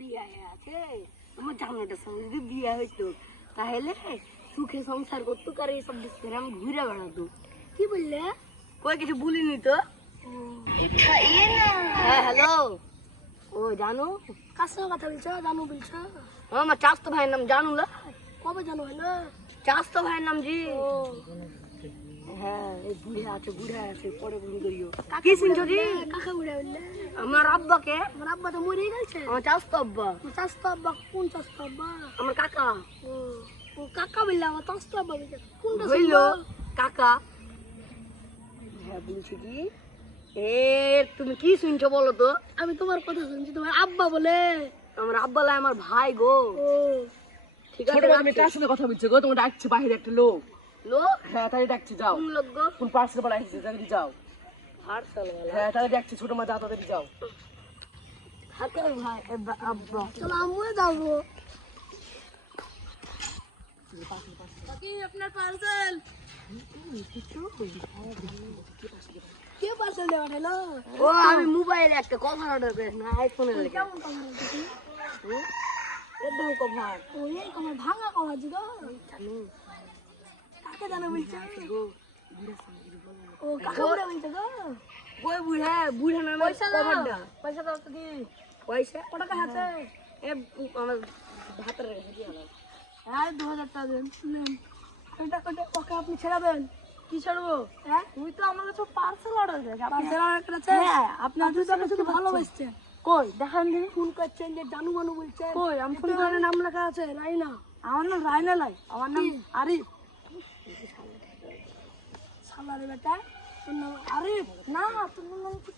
বিয়ে আছে আমার জামাইটার সঙ্গে যদি বিয়ে হইতো তাহলে সুখে সংসার করতো আর এইসব গ্রাম ঘুরে বেড়াতো। কি বললে? কই কিছু বলিনি তো। হ্যাঁ হ্যালো, ও জানো কার সঙ্গে কথা বলছো? জানু বলছো? আমার চাস্তো ভাইয়ের নাম জানু। কবে জানো হলো? চাস্তো ভাইয়ের নাম জি। হ্যাঁ এই বুড়ে আছে পরে বুড়ি করিও। কি শুনছো জি? কাকা বুড়ে বললে? আমার আব্বাকে। আমার আব্বা তো মরে গেছে। আমার চাস্তো আব্বা। চাস্তো আব্বা কোন চাস্তো আব্বা? আমার কাকা। ও কাকা বললে আমার চাস্তো আব্বা বলছে কোনটা হইলো? কাকা। হ্যাঁ বলছি কি এ তুমি কি শুনছো বলো তো? আমি তোমার কথা শুনছি, তোমার আব্বা বলে। আমার আব্বা লাই আমার ভাই গো। ও ঠিক আছে, আমি কার সাথে কথা বলছি গো? তোমার ডাকছে বাইরে একটা লোক। লোক? হ্যাঁ তাই ডাকছে, যাও। কোন লোক গো? কোন পার্সেল বালা এসেছে, তাড়াতাড়ি যাও। পার্সেল वाला? হ্যাঁ তাই ডাকছে, ছোট মা যাও, তাড়াতাড়ি যাও। হাতে ভাই আব্বা চলো আমিও যাবো। কি আপনার পার্সেল? কে পার্সেল দেওয়া হলো? ও আমি মোবাইলে একটা কভার অর্ডার করেছি না, আইফোনের লাগে। কেমন কভার দিছি? এর দাম কভার। ও এই কভার ভাঙা কভার দিগো। জানো কাকে জানো বলছো গো? ও কাকে বুড়া বলছো গো? কই বুড়া? বুড়া না পয়সা কভারটা। পয়সা দাও তো দি। পয়সা কত টাকা আছে? এ আমার হাতে রেখে দিও না। হ্যাঁ 2000 টাকা দেন। নেন এটা কত ওকে আপনি ছেড়ে দেন। কি ছাড়বো? হ্যাঁ তুই তো আমার কাছে পার্সেল অর্ডার করেছিস। পার্সেল অর্ডার করেছিস? হ্যাঁ আপনি তো ভালোবাসছেন। কই দেখান দিন। ফোন করছেন যে জানু মানু বলছেন। কই আমি ফোন করে নাম লেখা আছে রাইনা। আমার নাম রাইনা লাই, আমার নাম আরিফ। সালারে বেটা তোর নাম আরিফ না, তোর নাম কি?